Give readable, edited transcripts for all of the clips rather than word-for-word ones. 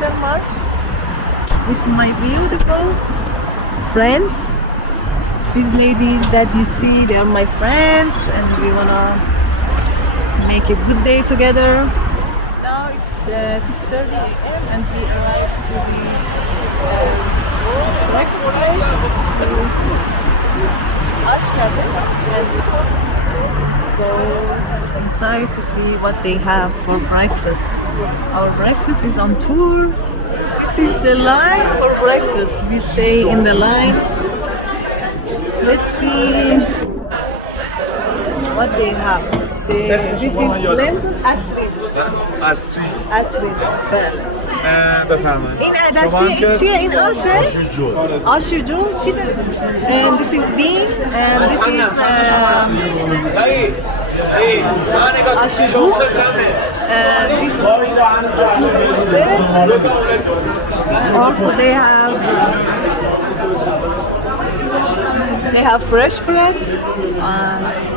Hessel Marsh. It's my beautiful friends. These ladies that you see, they are my friends, and we wanna make a good day together. Now it's 6:30 a.m. and we arrived to the breakfast place, Ashkade, and let's go inside to see what they have for breakfast. Our breakfast is on tour. This is the line for breakfast. We stay in the line. Let's see what they have. This is lamb Asrin. Asrin. بفرمایید. این عدسی چیه؟ این آشه؟ آشجو چی داره؟ And this is beef and this is آشجو. Also they have fresh bread.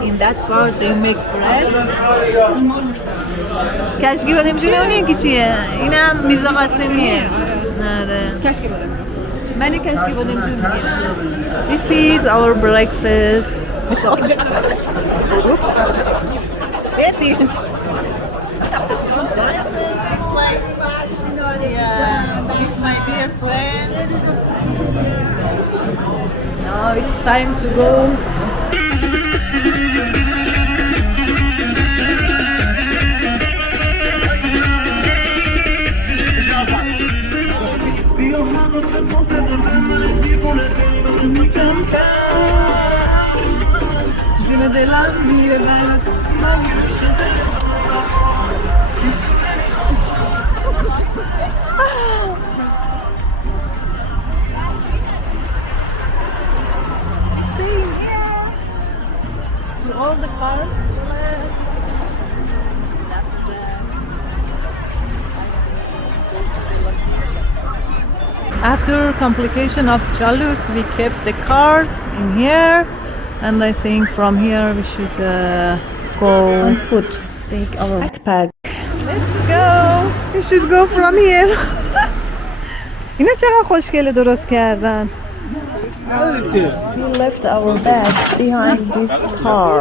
In that part they make bread. کشکی بادم جون اون یکی چیه؟ اینم میرزا قاسمیه. آره. کشکی بادم. من کشکی بادم جون میگیرم. This is our breakfast. Merci. It's my dear friend. Now it's time to go. All the cars. After completion of Chalus, we kept the cars in here, and I think from here we should go on foot. Let's take our backpack. Let's go. We should go from here. اینا چقدر خوشگله درست کردن. We left our bags behind this car.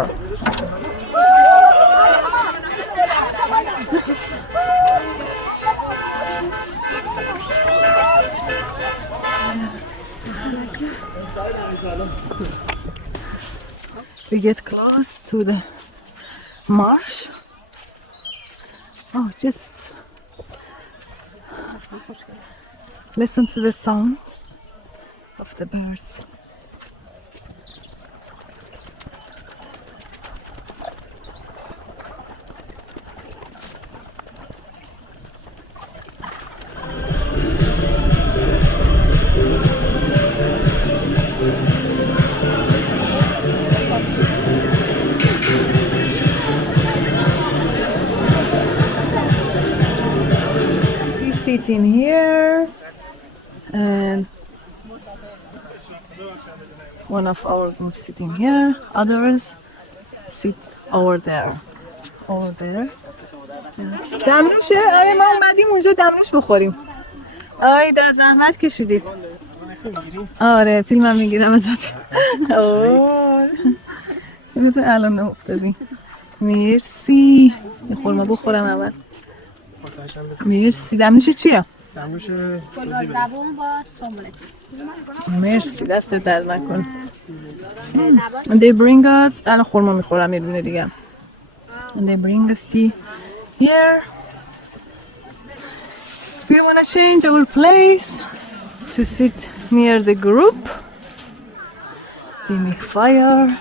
We get close to the marsh. Oh, just listen to the sound of the birds. Sitting here, and one of our group sitting here, others sit over there. دمنوشه؟ آره ما اومدیم اونجا دمنوش بخوریم. آی دا زحمت کشیدید. آره فیلمم میگیرم ازت. اوه مثل الان افتادیم. مرسی. یه خورما بخورم اول. مرسی. دمنوش چیه؟ دمنوش زبون با سوملت. مرسی دست درد نکنه. They bring us الان خورما میخورم یه دونه دیگه. And they bring us tea here. We want to change our place to sit near the group. They make fire.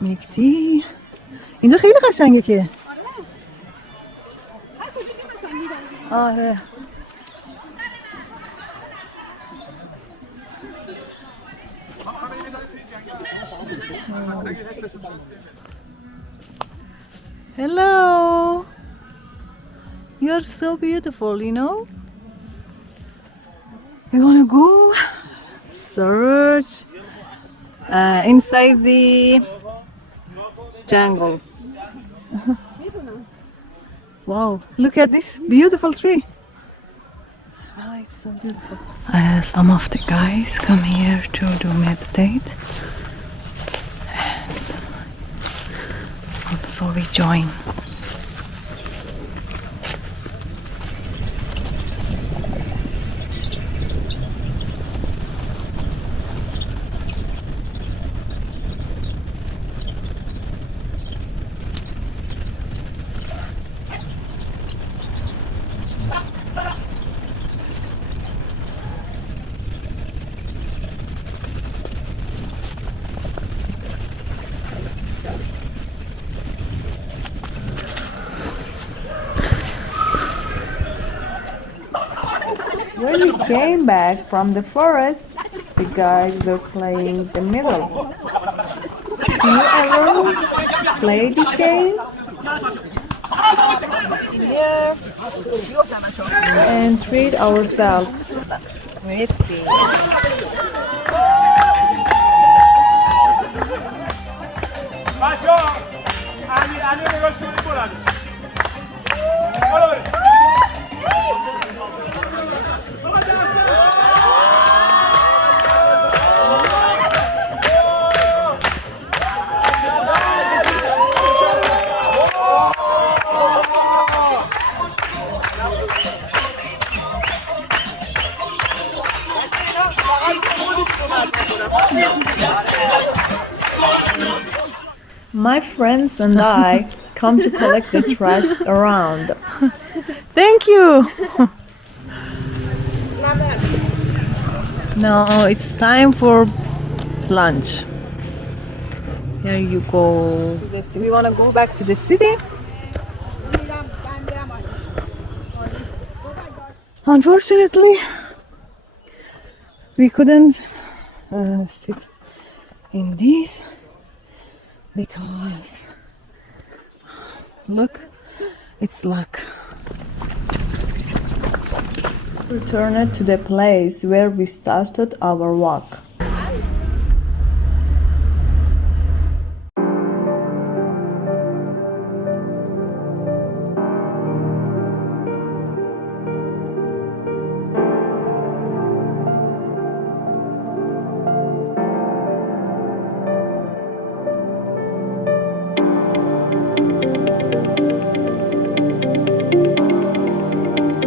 Make tea. اینجا خیلی قشنگه که. آره. Hello. You're so beautiful, you know? We want to go search inside the jungle. Wow, look at this beautiful tree. Ah, it's so beautiful. Some of the guys come here to do meditate. And so we join. When we came back from the forest, the guys were playing the middle. Do you ever play this game? And treat ourselves. Merci. My friends and I come to collect the trash around. Thank you. Now it's time for lunch. Here you go. We want to go back to the city. Unfortunately, we couldn't sit in these because look, it's luck. Returned to the place where we started our walk.